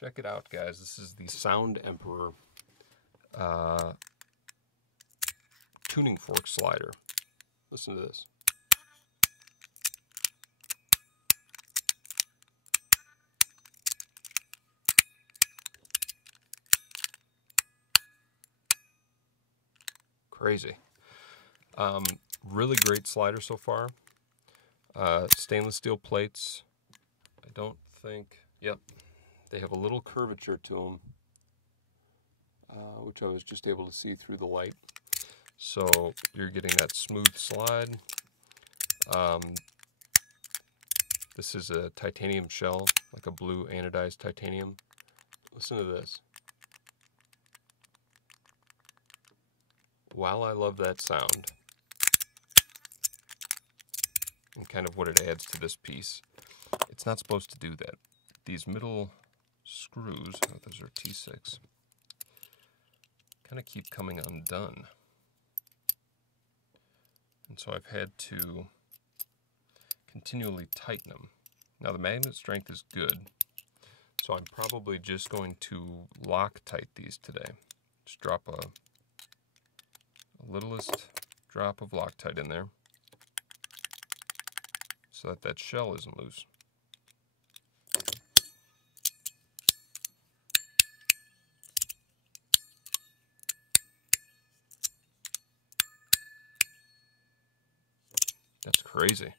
Check it out, guys. This is the Sound Emperor tuning fork slider. Listen to this. Crazy. Really great slider so far. Stainless steel plates. I don't think, yep, they have a little curvature to them, which I was just able to see through the light. So you're getting that smooth slide. This is a titanium shell, like a blue anodized titanium. Listen to this. While I love that sound and kind of what it adds to this piece, it's not supposed to do that. These middle screws, oh, those are T6, kind of keep coming undone. And so I've had to continually tighten them. Now the magnet strength is good, so I'm probably just going to Loctite these today. Just drop a littlest drop of Loctite in there so that that shell isn't loose. That's crazy.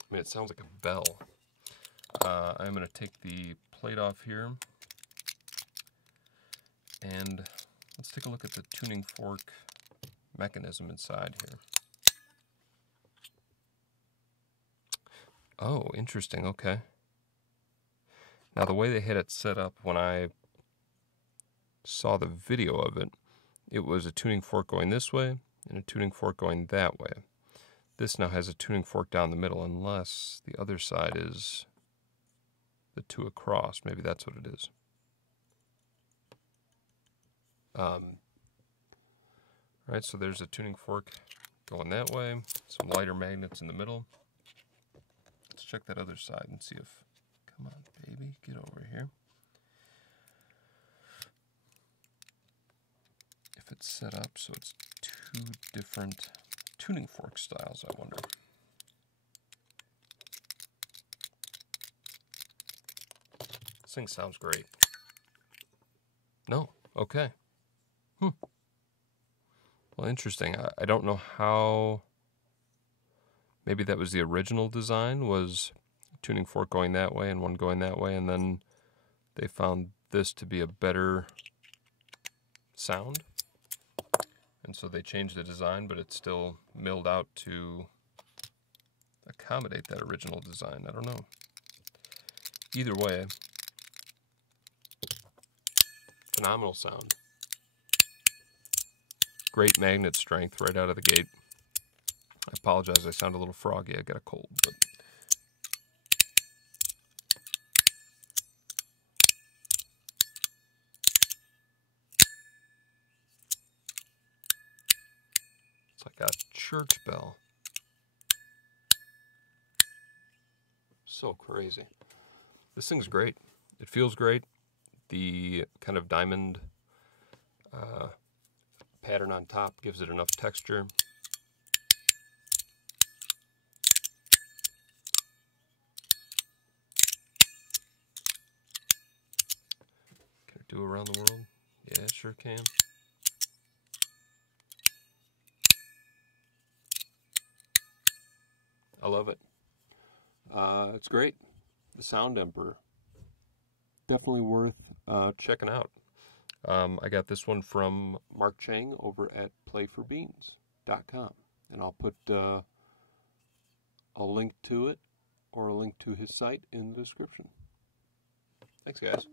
I mean, it sounds like a bell. I'm going to take the plate off here, and let's take a look at the tuning fork mechanism inside here. Oh, interesting, okay. Now the way they had it set up when I saw the video of it, it was a tuning fork going this way and a tuning fork going that way. This now has a tuning fork down the middle, unless the other side is the two across. Maybe that's what it is. Alright, so there's a tuning fork going that way, some lighter magnets in the middle. Let's check that other side and see if, come on baby, get over here. If it's set up so it's two different tuning fork styles, I wonder. This thing sounds great. No, okay. Well, interesting. I don't know how. Maybe that was the original design, was tuning fork going that way and one going that way, and then they found this to be a better sound. And so they changed the design, but it's still milled out to accommodate that original design. I don't know. Either way, phenomenal sound. Great magnet strength right out of the gate. I apologize, I sound a little froggy. I got a cold, but it's like a church bell. So crazy. This thing's great. It feels great. The kind of diamond pattern on top gives it enough texture. Can it do around the world? Yeah, it sure can. I love it. It's great. The Sound Emperor. Definitely worth checking out. I got this one from Mark Chang over at playforbeans.com, and I'll put a link to it or a link to his site in the description. Thanks, guys.